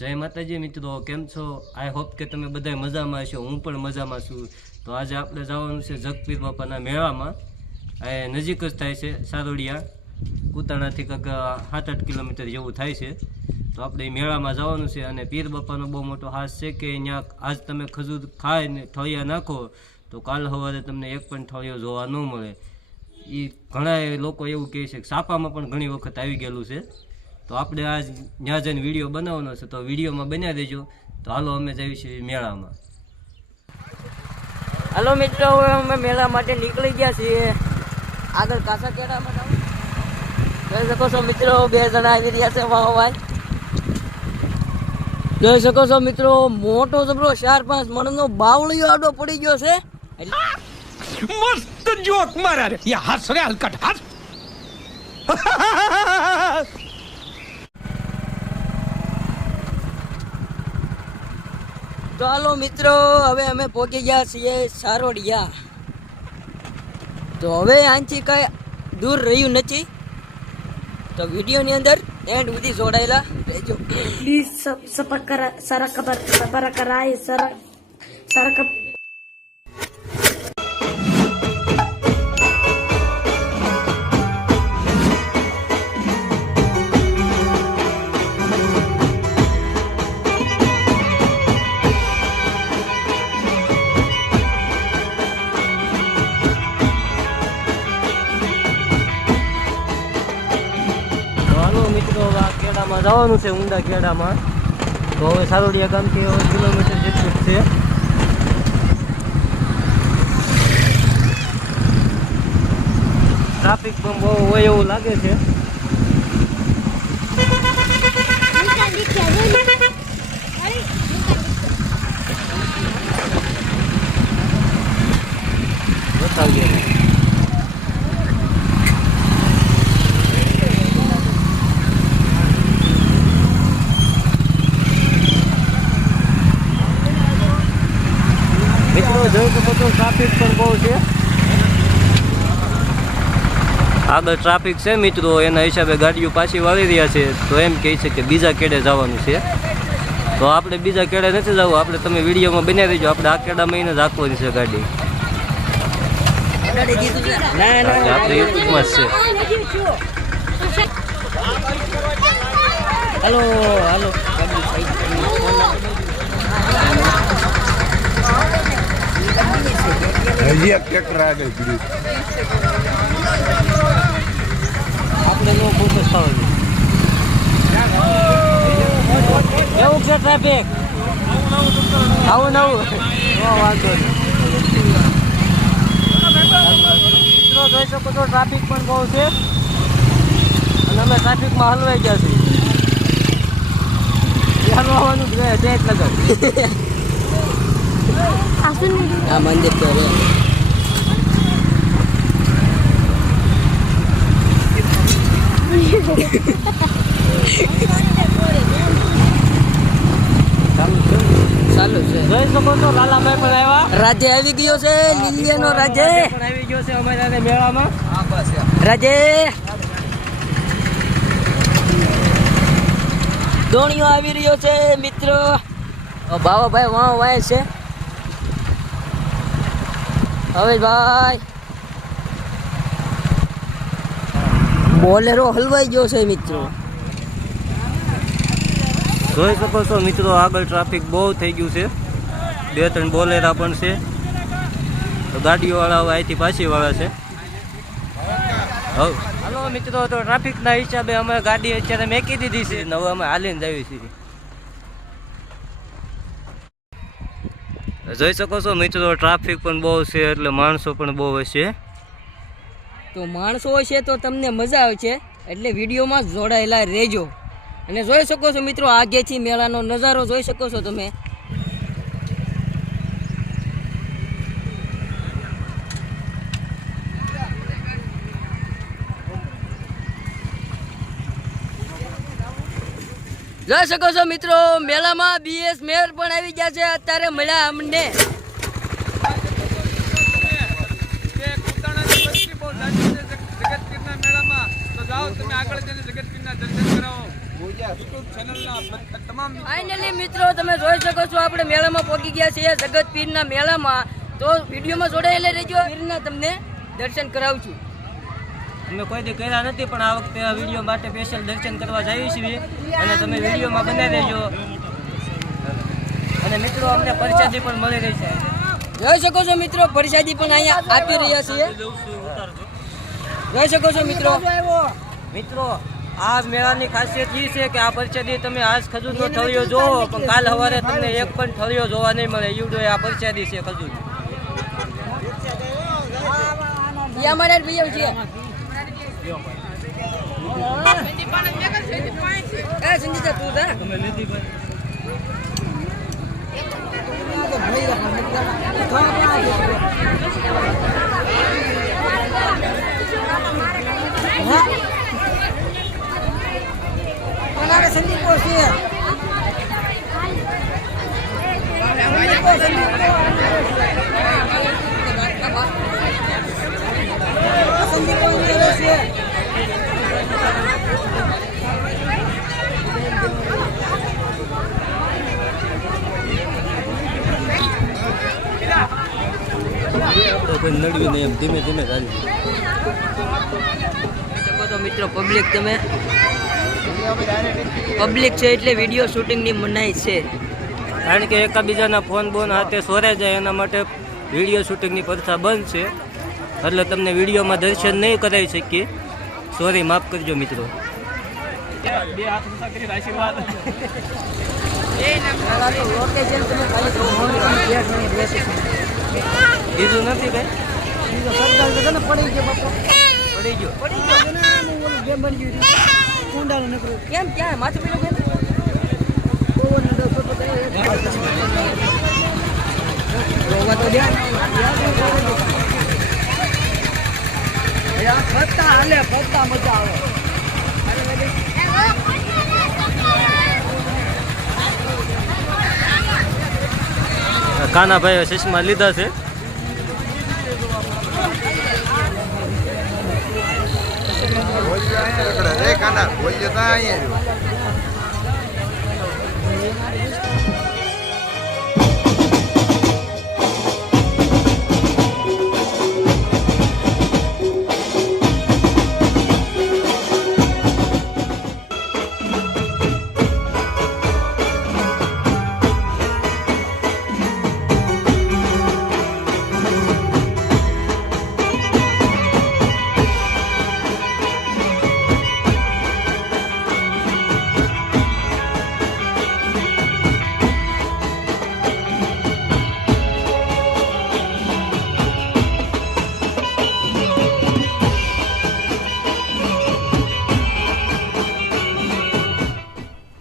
જય માતાજી મિત્રો, કેમ છો? આઈ હોપ કે તમે બધા મજામાં હશો. હું પણ મજામાં છું. તો આજે આપણે જવાનું છે જગપીર બાપાના મેળામાં. આ નજીક જ થાય છે, સારોડિયા કુતાણાથી કંઈક 7-8 કિલોમીટર જેવું થાય છે. તો આપણે એ મેળામાં જવાનું છે અને પીર બાપાનો બહુ મોટો હાથ છે કે અહીંયા આજ તમે ખજૂર ખાઈને ઠળિયા નાખો તો કાલ સવારે તમને એક પણ ઠળિયો જોવા ન મળે. એ ઘણા લોકો એવું કહે છે કે સાપામાં પણ ઘણી વખત આવી ગયેલું છે. તો આપણે આજ ત્યાં જઈને વિડીયો બનાવવાનો છે, તો વિડીયોમાં બન્યા દેજો. તો હાલો અમે જઈએ છીએ મેળામાં. હાલો મિત્રો, હવે અમે મેળા માટે નીકળી ગયા છીએ. આગળ કાસા કેળામાં જોઈ શકો છો મિત્રો, 2 જણા આવી રહ્યા છે. વાહ જોઈ શકો છો મિત્રો, મોટો જબરો 4-5 મણનો બાવળિયો આડો પડી ગયો છે. મસ્ત જોક મારા રે, યા હસ રે હલકટ હસ. તો હાલો મિત્રો, હવે અમે પહોંચી ગયા છીએ સારોડિયા. તો હવે આનથી કઈ દૂર રહ્યું નથી, તો વિડીયોની અંદર એન્ડ સુધી જોડાયેલા રહેજો. પ્લીઝ સબસ્ક્રાઇબ કરાય સર. મિત્રો આ કેળામાં જવાનું છે, ઊંડા કેળામાં. તો હવે સારોડિયા ગામથી 1 કિલોમીટર જેટલું છે. ટ્રાફિક પણ બહુ હોય એવું લાગે છે. બતાવીએ જોઈ શકો છો, ટ્રાફિક પણ બહુ છે. આગળ ટ્રાફિક છે મિત્રો, એના હિસાબે ગાડીઓ પાછી વાળી રહ્યા છે. તો એમ કહે છે કે બીજા કેડે જવાનું છે. તો આપણે બીજા કેડે નથી જવું, આપણે તમે વિડીયોમાં બનાવી દેજો. આપણે આ કેડામાં જ રાખવાની છે ગાડી. આપણે યુટ્યુબમાં જ છે. હાલો હાલો આપણે નો ફોકસ થવા જોઈએ. કેવું છે ટ્રાફિક? આવું નવું વાંધો નહીં. જોઈ શકો છો, ટ્રાફિક પણ બહુ છે અને અમે ટ્રાફિકમાં હલવાઈ ગયા છીએ. હલવાનું જ રહે છે એટલે આ મંદિર તો રે. ચાલુ છે. જોઈ શકો છો, લાલાભાઈ પણ આવ્યા. રાજે આવી ગયો છે, લીલિયાનો રાજે પણ આવી ગયો છે અમારા મેળામાં. રાજે દોણીઓ આવી રહ્યો છે મિત્રો. બાવાભાઈ વાહ વાય છે. હવે ભાઈ બોલેરો હલવાઈ ગયો છે મિત્રો. જોઈ શકો છો મિત્રો, આગળ ટ્રાફિક બહુ થઈ ગયું છે. 2-3 બોલેરા પણ છે. તો ગાડીઓવાળા હવે અહીંથી પાછી વાળા છે. હાલો મિત્રો, તો ટ્રાફિકના હિસાબે અમે ગાડી અત્યારે મેકી દીધી છે. હવે અમે હાલીને જઈએ છીએ. જોઈ શકો છો મિત્રો, ટ્રાફિક પણ બહુ છે એટલે માણસો પણ બહુ હશે. તો માણસો છે તો તમને મજા આવશે, એટલે વિડીયોમાં જોડાયેલા રહેજો. અને જોઈ શકો છો મિત્રો, આગેથી મેળાનો નજારો જોઈ શકો છો તમે. જોઈ શકો છો મિત્રો, મેળામાં BS મેયર પણ આવી ગયા છે. અત્યારે મળ્યા અમને. જગતપીરના મેળામાં તો જાઓ તમે આગળ જઈને જગતપીરના દર્શન કરાવો. ફાઇનલી મિત્રો તમે જોઈ શકો છો આપણે મેળામાં પહોંચી ગયા છીએ જગત પીરના મેળામાં. તો વિડીયોમાં જોડાયેલા રહેજો, પીરના તમને દર્શન કરાવું છું. અમે કોઈ દી કર્યા નથી પણ આ વખતે આ વિડીયો માટે સ્પેશિયલ દર્શન કરવા જઈએ છીએ અને તમે વિડીયોમાં બનાવી દેજો. અને મિત્રો અમને પ્રસાદી પણ મળી રહી છે. જોઈ શકો છો મિત્રો પ્રસાદી પણ અહીંયા આપી રહ્યા છીએ. જોઈ શકો છો મિત્રો. મિત્રો આ મેળાની ખાસિયત એ છે કે આ પ્રસાદી તમે આજ ખજૂરનો થળિયો જોવો પણ કાલ સવારે તમને એક પણ થળિયો જોવા નહીં મળે. એવડો આ પ્રસાદી છે ખજૂર. અમારે ભૈયા છે સંજીતા તું જા. સંદીપો છે નડ્યું નહીં એમ ધીમે ધીમે ચાલી. તો મિત્રો પબ્લિક તમે પબ્લિક છે એટલે વિડીયો શૂટિંગની મનાઈ છે. કારણ કે એકબીજાના ફોન બોન હાથે સોરે જાય એના માટે વિડીયો શૂટિંગની પ્રથા બંધ છે. એટલે તમને વિડીયોમાં દર્શન નહીં કરાવી શકીએ. સોરી, માફ કરજો મિત્રો. બીજું નથી કઈ પડી ગયો. કેમ ક્યાં માથું પીલું કેમ? ફરતા મજા આવે. કાનાભાઈએ ચશ્મા લીધા છે.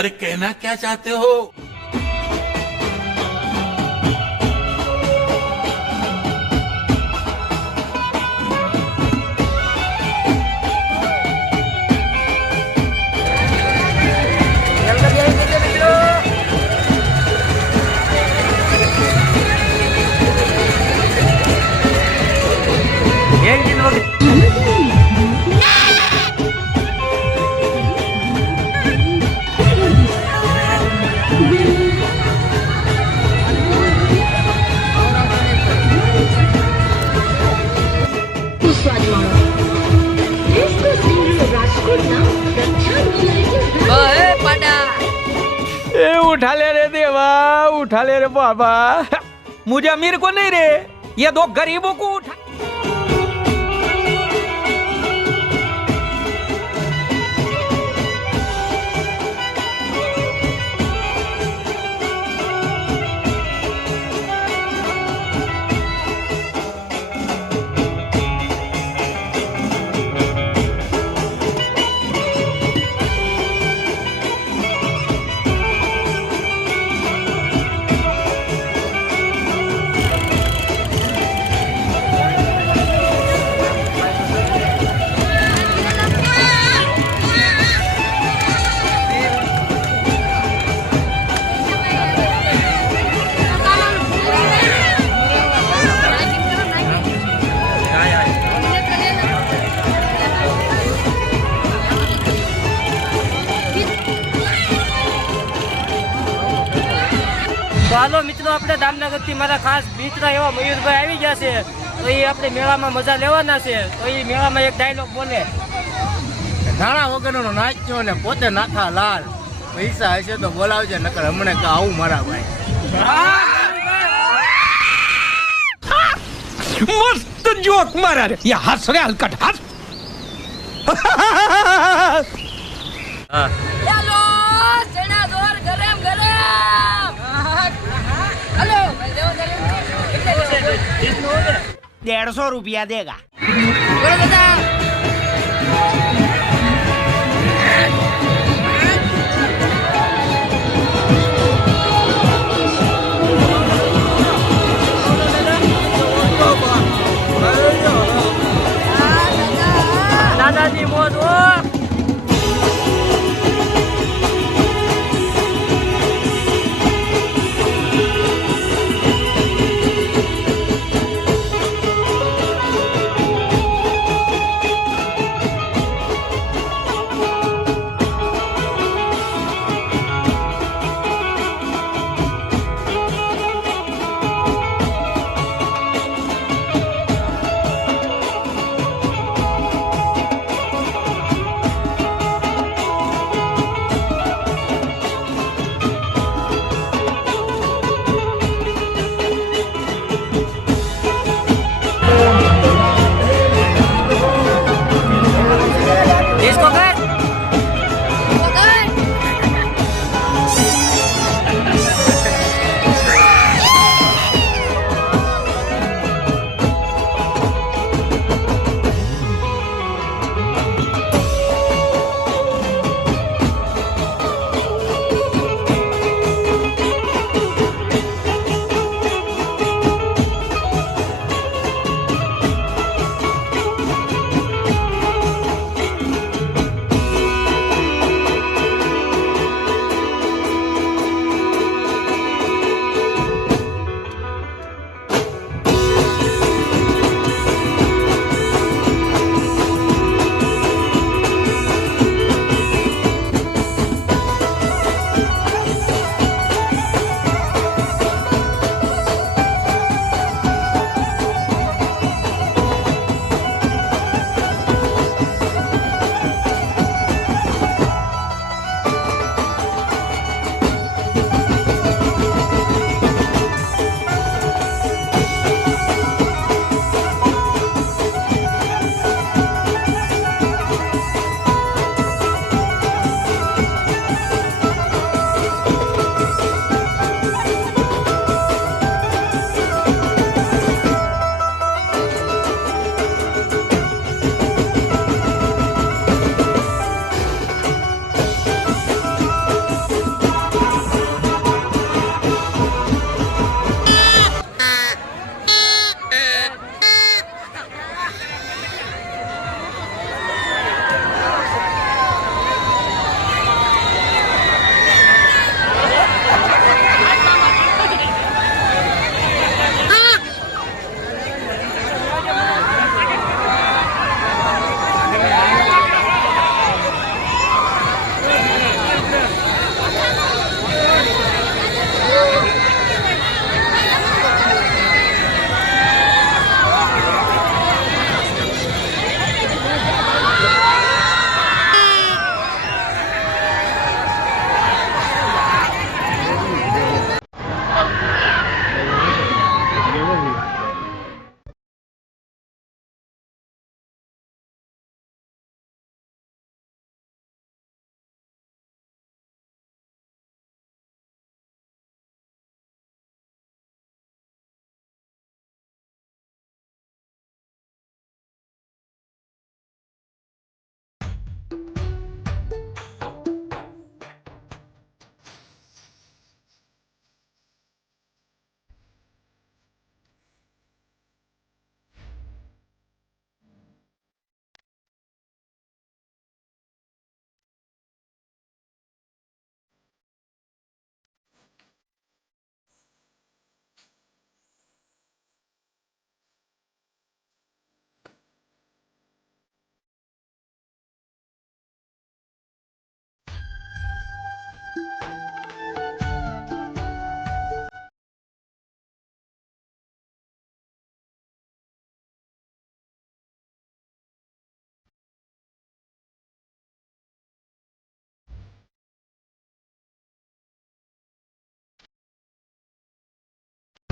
अरे कहना क्या चाहते हो? उठा ले रे देवा, उठा ले रे बाबा. मुझे अमीर को नहीं रे, ये दो गरीबों को उठा. તો હાલો મિત્રો, આપણે દામનગરથી મારા ખાસ મિત્ર એવા મયુરભાઈ આવી ગયા છે. તો એ આપણે મેળામાં મજા લેવાના છે. તો એ મેળામાં એક ડાયલોગ બોલે. નાણા વગરનો નાચ્યો ને પોતે નાખા લાલ. પૈસા હશે તો બોલાવજે, નકર હમણે કે આવું મારા ભાઈ. મસ્ત જોક મારા રે. યા હસ રે હલકટ હસ. ચાલો ચણા દોર ગરમ ગરમ. હલો 150 रुपया देगा. બોલો દાદા. દાદાજી મોજ હો.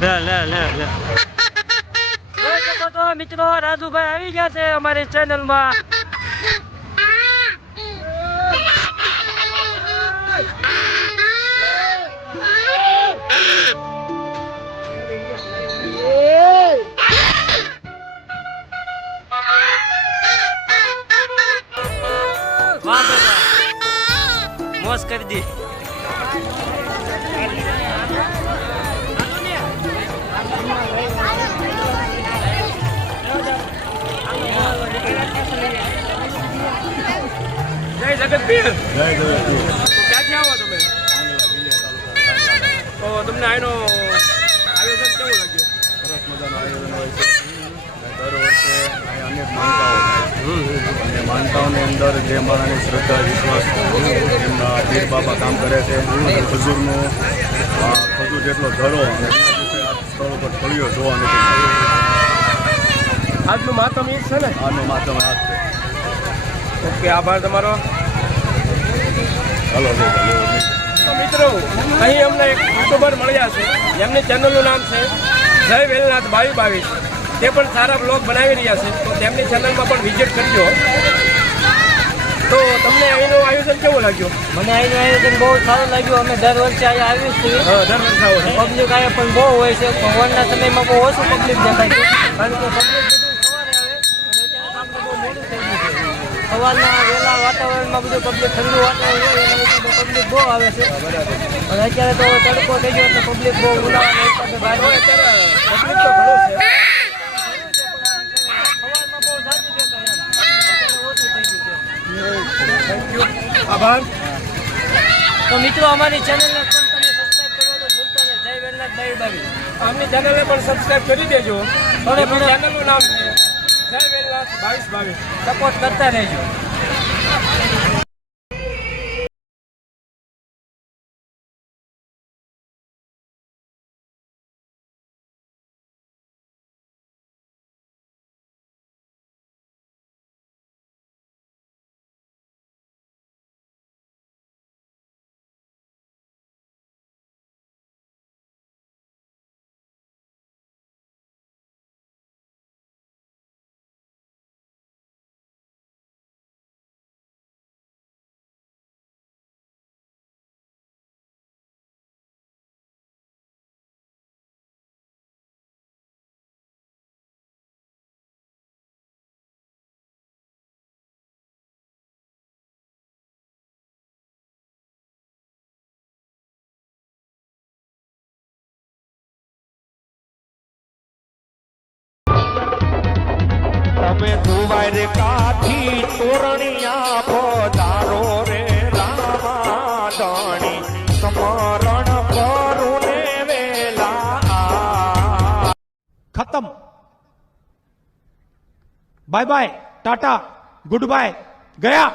જોઈ શકો છો મિત્રો, રાજુભાઈ આવી ગયા છે અમારી ચેનલમાં. વાહ ભાઈ વાહ, મોજ કરી દી. જય જગતવીર. ક્યાંથી આવો તમે? તો તમને આનો આયોજન કેવું લાગ્યું? સરસ મજાનું આયોજન હોય છે. દર વર્ષે અહીં અનેક માનતાઓ થાય અને માનતાઓની અંદર જે માણસની શ્રદ્ધા વિશ્વાસ એમના પીર બાબા કામ કરે છે. ખજૂરનો ખજૂર જેટલો ધરો અને આ સ્થળ ઉપર ફળીઓ જોવા નથી. આજનું માતમ એ છે ને? આનો માતમ આ છે. ઓકે, આભાર તમારો. ચાલો તો મિત્રો, અહીં અમને એક યુટ્યુબર મળ્યા છે, એમની ચેનલનું નામ છે જય વેલનાથ 2222. તે પણ સારા બ્લોગ બનાવી રહ્યા છે, તો તેમની ચેનલમાં પણ વિઝિટ કરજો. તો તમને અહીંનું આયોજન કેવું લાગ્યું? મને અહીંનું આયોજન બહુ સારું લાગ્યું. અમે દર વર્ષે અહીંયા આવીએ છીએ. દર વર્ષે આવો છો? પબ્લિક અહીંયા પણ બહુ હોય છે. ભગવાનના સમયમાં બહુ ઓછું પબ્લિક દેખાય છે, કારણ કે પબ્લિક બધું સવારે આવે અને અત્યારે કામનું બહુ મોડું થઈ ગયું છે. સવારના વહેલા વાતાવરણમાં બધું પબ્લિક ઠંડુ વાતાવરણ હોય એના હિસાબે પબ્લિક બહુ આવે છે. અને અત્યારે તો તડકો થઈ ગયો એટલે પબ્લિક બહુ ઉનાળાના હિસાબે બહાર હોય. અત્યારે પબ્લિક તો ઘણું છે. સવારમાં બહુ સાચું દેખાય એમ. અત્યારે ઓછું થઈ ગયું છે. થેન્ક યુ, આભાર. તો મિત્રો, અમારી ચેનલને પણ તમે સબસ્ક્રાઇબ કરવાનું ભૂલતા નહીં. જય વેલનાથ 2222. આમની ચેનલને પણ સબસ્ક્રાઇબ કરી દેજો. થોડે એમની ચેનલનું નામ છે જય વેલનાથ 2222. સપોર્ટ કરતા રહેજો. તમે દુવાર કાઠી તોરણિયા પધારો રે રામા દાણી સમરણ કરું ને વેલા. खत्म. Bye bye, tata, goodbye, गया.